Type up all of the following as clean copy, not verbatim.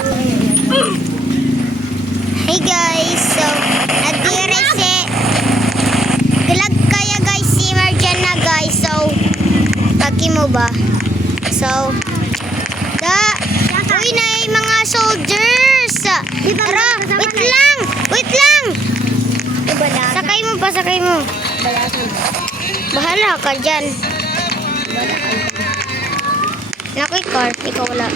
Hey guys, so nagdire si Glag kaya guys si Marjan na guys. So paki mo ba? So uy na yung mga soldiers. Tara, wait lang. Sakay mo. Bahala ka dyan. Nakoy car, ikaw wala.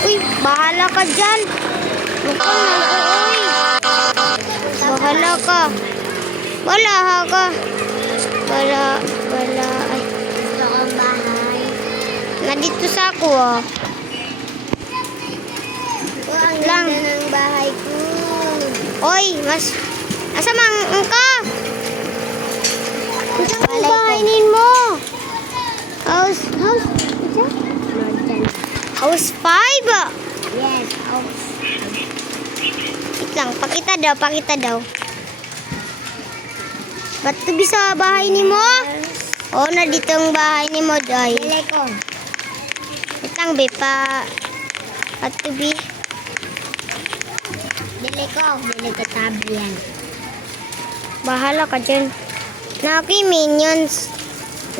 Uy, bahala ka dyan. Bahala ka. Wala ka. Wala. Ay. Gusto kong bahay. Nandito sa ako ah. Ang ganda ng bahay ko. Oy, asa mang ka? Ang bahayin mo. House 5. Yes, house. Wait lang, pakita daw. Ba't to bisa bahay ni mo? Oh, na dito ang bahay ni mo, day. Dili ko. Wait lang, be, ba't to be? Dili ko tabi yan. Bahala ka dyan. Nakoy minions.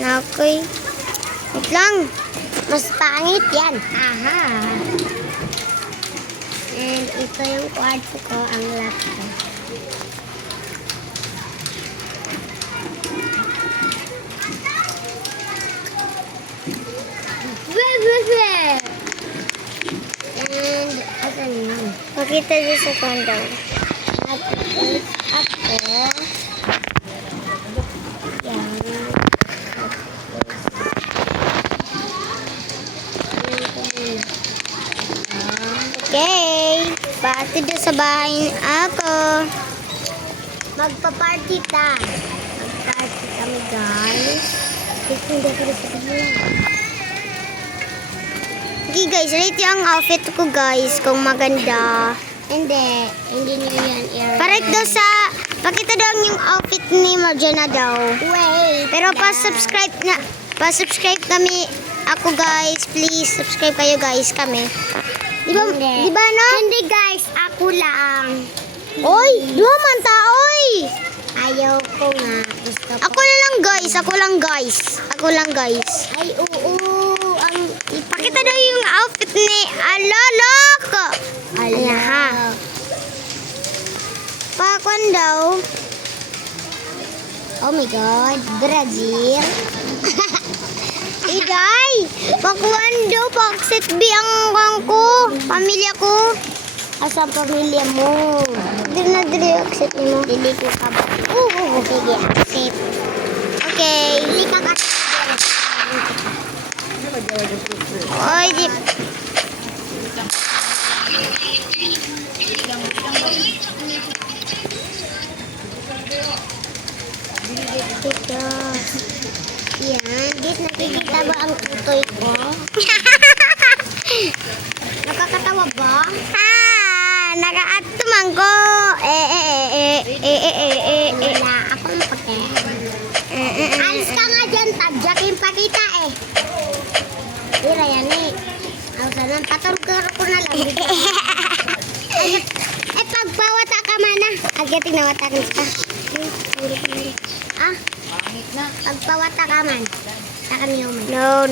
Nakoy. Wait lang. Mas pangit yan. Aha. And ito yung kwarto ko, ang laptop. And asan yun? Makita dyan sa condo. Tapos ako. Yan. Okay. Bato dyan sa bahay ako. Magpa-party ta. Mag-party kami guys. Hindi ko rin sabihin. Okay guys, rate yung outfit ko guys kung maganda. Hindi nyo yan i-rate. Pakita daw yung outfit ni Marjana daw. Wait. Pero pa-subscribe kami ako guys. Please, subscribe kayo guys kami. Diba no? Hindi guys, ako lang. Oy, duha man ta, oy. Ayaw ko nga. Gusto ko. Ako lang guys. Ay, oo. Pakita daw yung outfit ni Alalak. Alaha. Pakwan daw. Oh my God. Brazil. Iday. Pakwan daw. Paksit ang ko. Pamilya ko. Asang pamilya mo? Dili accept mo. Dili ko ka ba? Sige, accept. Okay. Dili ka ka. Oy, di. Yan, nakikita ba ang tutoy ko? Nakakatawa ba? Naka-attumang ko. Wala, ako ang pake. Alis ka nga dyan, tadyakin pa kita eh. Ira yan eh. Awasanan, patulgar ko na lang. Pagpawata ka man ah. Agating nawatakan ka. Pagpawata ka man. Sa kami umay. No.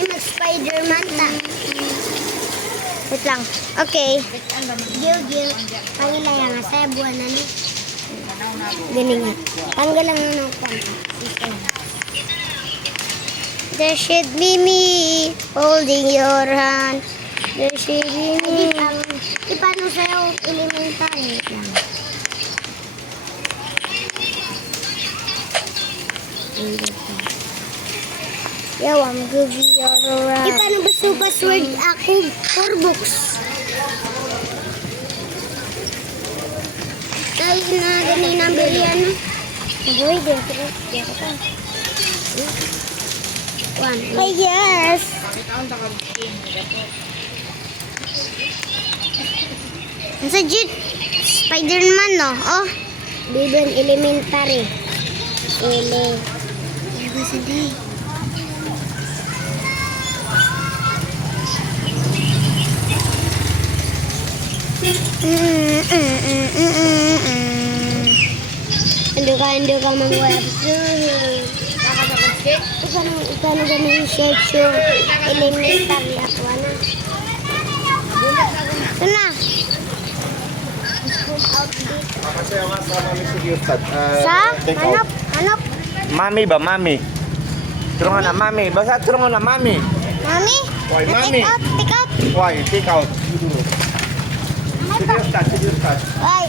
Mag-Spider-Man ta. Wait lang. Okay. Gil. Pangila yan nga. Saya buwan na ni. Galing nga. Tanggal lang na ng kwanta. There should be me holding your hand. There should be me. Di paano sa'yo elementary lang. Yo, I'm giving you a rap. Di paano ba sa password ako? 4 books. Tayo na ganun ang bilian. Nabuhay din. Ay, yes. Nasa Jit? Spider-Man, no? Oh. Bibon elementary. Sandali. Ando ka mang websoon. Ikano ganun shirt yung elementary ako na. Ito na. Sa? Hanap. Mami ba, mami? Turungan na, mami. Basta turungan na, mami. Mami? Why, mami? Take out. Why? Take out. Serious touch. Ay.